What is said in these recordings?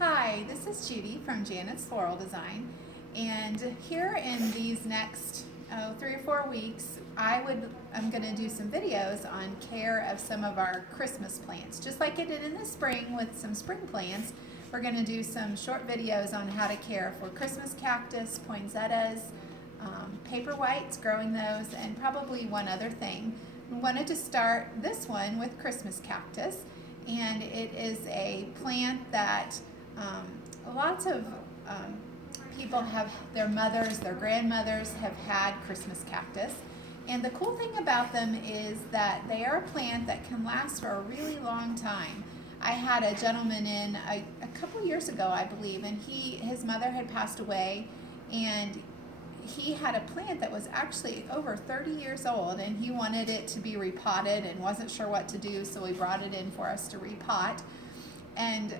Hi, this is Judy from Janet's Floral Design, and here in these next 3 or 4 weeks, I'm going to do some videos on care of some of our Christmas plants. Just like I did in the spring with some spring plants, we're going to do some short videos on how to care for Christmas cactus, poinsettias, paper whites, growing those, and probably one other thing. We wanted to start this one with Christmas cactus, and it is a plant that lots of people have, their mothers, their grandmothers have had Christmas cactus. And the cool thing about them is that they are a plant that can last for a really long time. I had a gentleman in a couple years ago, I believe, and his mother had passed away, and he had a plant that was actually over 30 years old, and he wanted it to be repotted and wasn't sure what to do, so he brought it in for us to repot. And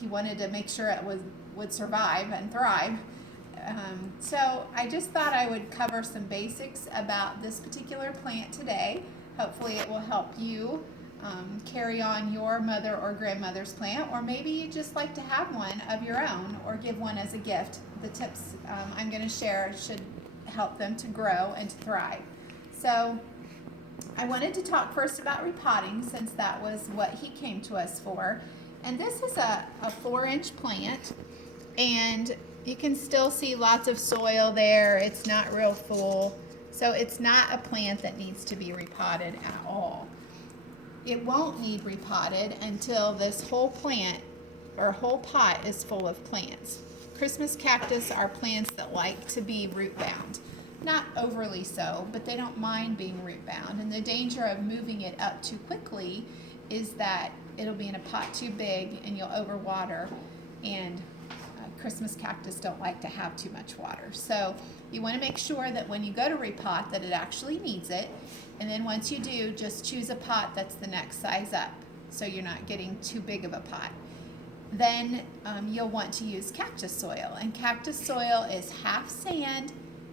he wanted to make sure it would survive and thrive. So I just thought I would cover some basics about this particular plant today. Hopefully it will help you carry on your mother or grandmother's plant, or maybe you just like to have one of your own or give one as a gift. The tips I'm going to share should help them to grow and to thrive. So I wanted to talk first about repotting, since that was what he came to us for. And this is a 4-inch plant, and you can still see lots of soil there. It's not real full, so it's not a plant that needs to be repotted at all. It won't need repotted until this whole plant or whole pot is full of plants. Christmas cactus are plants that like to be root bound. Not overly so, but they don't mind being root bound. And the danger of moving it up too quickly is that it'll be in a pot too big and you'll overwater, and Christmas cactus don't like to have too much water. So you want to make sure that when you go to repot that it actually needs it, and then once you do, just choose a pot that's the next size up so you're not getting too big of a pot. Then you'll want to use cactus soil, and cactus soil is half sand,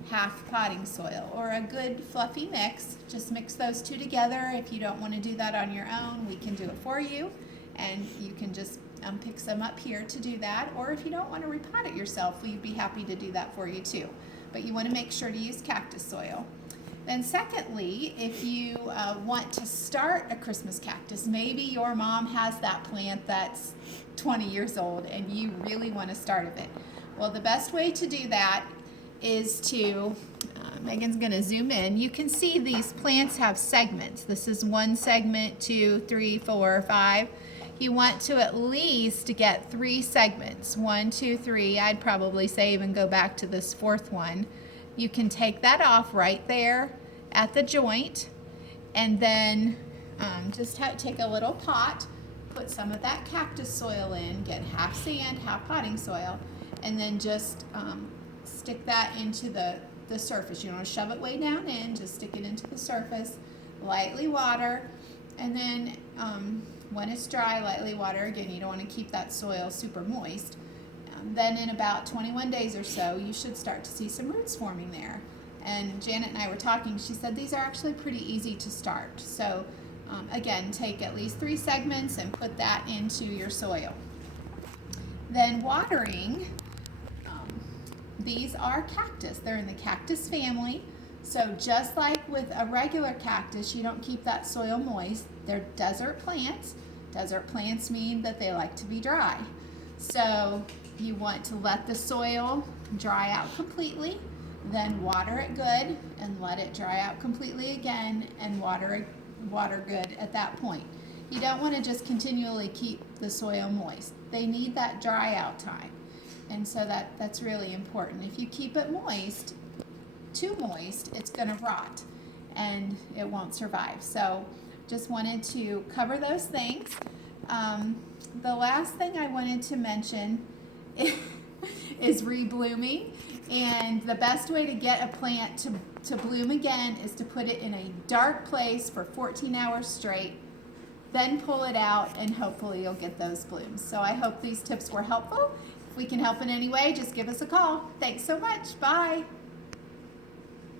half potting soil, or a good fluffy mix. Just mix those two together. If you don't want to do that on your own, we can do it for you, and you can just pick some up here to do that. Or if you don't want to repot it yourself, we'd be happy to do that for you too. But you want to make sure to use cactus soil. Then secondly, if you want to start a Christmas cactus, maybe your mom has that plant that's 20 years old and you really want to start of it. Well, the best way to do that is to, Megan's going to zoom in. You can see these plants have segments. This is 1 segment, 2, 3, 4, 5. You want to at least get 3 segments. 1, 2, 3. I'd probably say even go back to this 4th one. You can take that off right there at the joint, and then just take a little pot, put some of that cactus soil in, get half sand, half potting soil, and then just stick that into the surface. You don't want to shove it way down in, just stick it into the surface, lightly water, and then when it's dry, lightly water again. You don't want to keep that soil super moist. Then in about 21 days or so, you should start to see some roots forming there. And Janet and I were talking, she said these are actually pretty easy to start. So again, take at least 3 segments and put that into your soil. Then watering, these are cactus. They're in the cactus family. So just like with a regular cactus, you don't keep that soil moist. They're desert plants. Desert plants mean that they like to be dry. So you want to let the soil dry out completely, then water it good and let it dry out completely again, and water good at that point. You don't want to just continually keep the soil moist. They need that dry out time. And so that's really important. If you keep it moist, too moist, it's going to rot and it won't survive. So just wanted to cover those things. The last thing I wanted to mention is reblooming. And the best way to get a plant to bloom again is to put it in a dark place for 14 hours straight, then pull it out, and hopefully you'll get those blooms. So I hope these tips were helpful. If we can help in any way, just give us a call. Thanks so much. Bye.